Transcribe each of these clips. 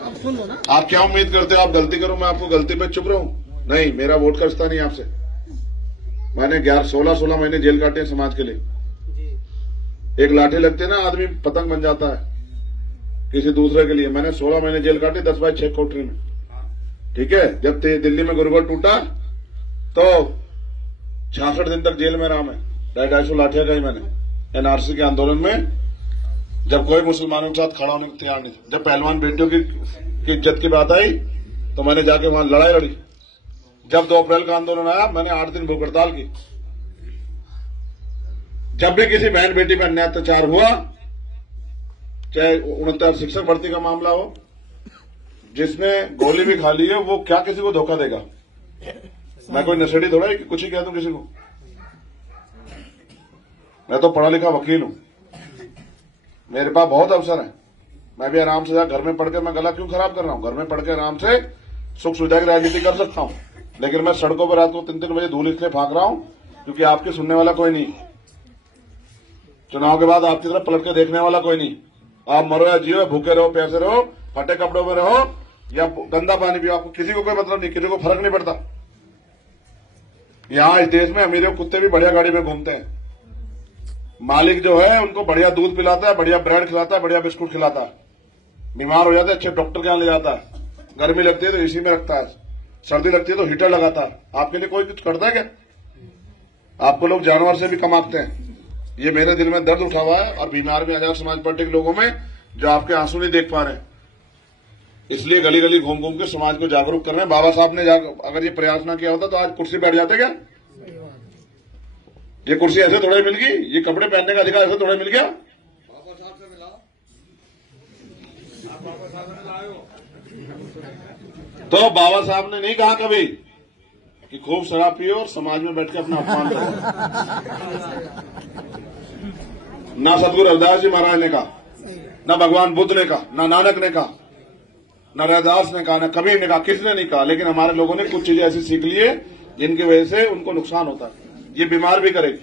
आप सुन लो ना। आप क्या उम्मीद करते हो आप गलती करो मैं आपको गलती पे चुप रहूं? नहीं, मेरा वोट का रिश्ता नहीं आपसे। मैंने 16 महीने जेल काटे समाज के लिए। एक लाठी लगती है ना आदमी पतंग बन जाता है किसी दूसरे के लिए। मैंने 16 महीने जेल काटी 10/6 कोठरी में। ठीक है, जब दिल्ली में गुरुगढ़ टूटा तो 66 दिन तक जेल में रहा मैं। 250 लाठियां गई मैंने एनआरसी के आंदोलन में, जब कोई मुसलमानों के साथ खड़ा होने को तैयार नहीं था। जब पहलवान बेटियों की इज्जत की बात आई तो मैंने जाके वहां लड़ाई लड़ी। जब 2 अप्रैल का आंदोलन आया मैंने 8 दिन भूख हड़ताल की। जब भी किसी बहन बेटी पर अन्याय अत्याचार हुआ, चाहे 69 शिक्षक भर्ती का मामला हो, जिसने गोली भी खा ली है वो क्या किसी को धोखा देगा? मैं कोई नशेड़ी थोड़ा है कि कुछ ही कह दूं किसी को। मैं तो पढ़ा लिखा वकील हूं, मेरे पास बहुत अवसर है। मैं भी आराम से घर में पढ़ के मैं गला क्यों खराब कर रहा हूं? घर में पढ़ के आराम से सुख सुविधा की राजनीति कर सकता हूं, लेकिन मैं सड़कों पर रात को 3-3 बजे धूल इसलिए फाँक रहा हूं क्योंकि आपके सुनने वाला कोई नहीं। चुनाव के बाद आपकी तरफ पलट के देखने वाला कोई नहीं। आप मरो या जियो, भूखे रहो, प्यासे रहो, फटे कपड़ों में रहो या गंदा पानी पियो, आपको किसी को कोई मतलब नहीं, किसी को फर्क नहीं पड़ता। यहां इस देश में अमीरों कुत्ते भी बढ़िया गाड़ी में घूमते हैं। मालिक जो है उनको बढ़िया दूध पिलाता है, बढ़िया ब्रेड खिलाता है, बढ़िया बिस्कुट खिलाता है। बीमार हो जाते हैं अच्छे डॉक्टर के यहां ले जाता है। गर्मी लगती है तो एसी में रखता है, सर्दी लगती है तो हीटर लगाता है। आपके लिए कोई कुछ करता है क्या? आपको लोग जानवर से भी कम आंकते हैं। ये मेरे दिल में दर्द उठा हुआ है और बीमार भी आजाद समाज पार्टी के लोगों में जो आपके आंसू नहीं देख पा रहे हैं, इसलिए गली गली घूम घूम के समाज को जागरूक कर रहे हैं। बाबा साहब ने अगर ये प्रयास ना किया होता तो आज कुर्सी बैठ जाते क्या? ये कुर्सी ऐसे थोड़ा ही मिल गई, ये कपड़े पहनने का अधिकार ऐसे थोड़ा ही मिल गया। तो बाबा साहब ने नहीं कहा कभी कि खूब शराब पियो और समाज में बैठ के अपना अपमान करो। ना सदगुरु रविदास जी महाराज ने कहा, ना भगवान बुद्ध ने कहा, ना नानक ने कहा, ना रविदास ने कहा, ना कबीर ने कहा, किसने नहीं कहा। लेकिन हमारे लोगों ने कुछ चीजें ऐसी सीख ली है जिनकी वजह से उनको नुकसान होता है। ये बीमार भी करेगी,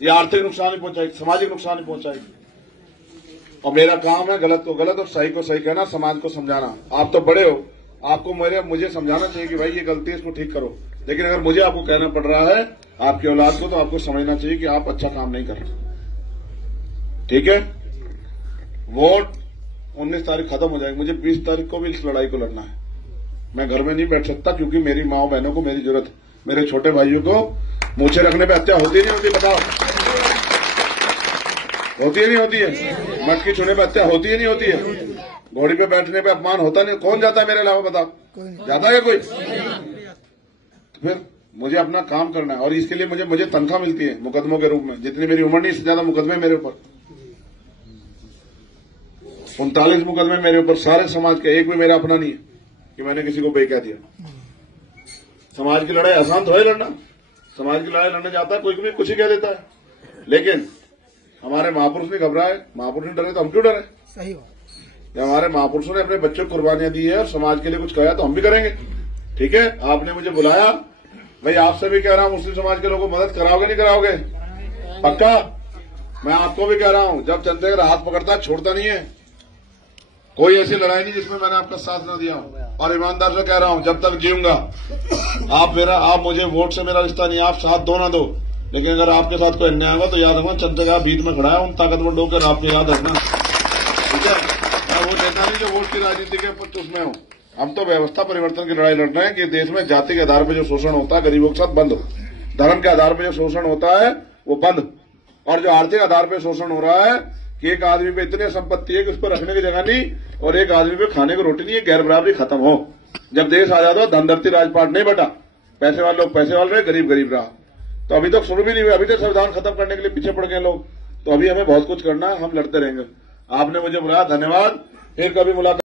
ये आर्थिक नुकसान भी पहुंचाएगी, सामाजिक नुकसान भी पहुंचाएगी। और मेरा काम है गलत को गलत और सही को सही कहना, समाज को समझाना। आप तो बड़े हो, आपको मुझे समझाना चाहिए कि भाई ये गलती है, इसको ठीक करो। लेकिन अगर मुझे आपको कहना पड़ रहा है आपकी औलाद को, तो आपको समझना चाहिए कि आप अच्छा काम नहीं कर रहे। ठीक है, वोट 19 तारीख खत्म हो जाएगी। मुझे 20 तारीख को भी इस लड़ाई को लड़ना है। मैं घर में नहीं बैठ सकता क्योंकि मेरी माँ बहनों को मेरी जरूरत है। मेरे छोटे भाइयों को मूछे रखने पे हत्या होती नहीं होती? बताओ, होती है नहीं होती है? मटकी छूने पे हत्या होती है नहीं होती है? घोड़ी पे बैठने पे अपमान होता नहीं? कौन जाता है मेरे अलावा? बताओ, जाता है कोई? तो फिर मुझे अपना काम करना है और इसके लिए मुझे तनख्वाह मिलती है मुकदमों के रूप में। जितनी मेरी उम्र नहीं, इससे ज्यादा मुकदमे मेरे ऊपर। 39 मुकदमे मेरे ऊपर, सारे समाज के, एक भी मेरा अपना नहीं है कि मैंने किसी को बेकह दिया। समाज की लड़ाई आसान थोड़ी लड़ना। समाज की लड़ाई लड़ने जाता है कोई भी कुछ ही कह देता है, लेकिन हमारे महापुरुष नहीं घबराए, महापुरुष नहीं डरे तो हम क्यों डरे? सही बात। जब हमारे महापुरुषों ने अपने बच्चों को कुर्बानियां दी है और समाज के लिए कुछ कहा तो हम भी करेंगे। ठीक है, आपने मुझे बुलाया, भाई आपसे भी कह रहा हूं, मुस्लिम समाज के लोगों को मदद कराओगे नहीं कराओगे? पक्का? मैं आपको भी कह रहा हूं, जब चंद्रशेखर हाथ पकड़ता छोड़ता नहीं है। कोई ऐसी लड़ाई नहीं जिसमें मैंने आपका साथ न दिया। और ईमानदार से कह रहा हूं, जब तक जीऊंगा आप मुझे वोट से मेरा रिश्ता नहीं, आप साथ दो ना दो, लेकिन अगर आपके साथ कोई अन्याय होगा तो याद रखना चंद्रशेखर बीच में खड़ा है, उन ताकतवर डोकर आपको याद रखना। ठीक है, मैं वो नेता नहीं जो वोट की राजनीति के उसमें हूं। हम तो व्यवस्था परिवर्तन की लड़ाई लड़ रहे हैं कि देश में जाति के आधार पर जो शोषण होता है गरीबों के साथ बंद हो, धर्म के आधार पर जो शोषण होता है वो बंद, और जो आर्थिक आधार पर शोषण हो रहा है कि एक आदमी पे इतनी संपत्ति है कि उस पर रखने की जगह नहीं और एक आदमी पे खाने को रोटी नहीं, है गैर बराबरी खत्म हो। जब देश आजाद हो धनदर्ती राजपाट नहीं बटा, पैसे वाले लोग पैसे वाले रहे, गरीब गरीब रहा। तो अभी तक शुरू भी नहीं हुआ, अभी तक संविधान खत्म करने के लिए पीछे पड़ गए लोग। तो अभी हमें बहुत कुछ करना है, हम लड़ते रहेंगे। आपने मुझे बुलाया, धन्यवाद। फिर कभी मुलाकात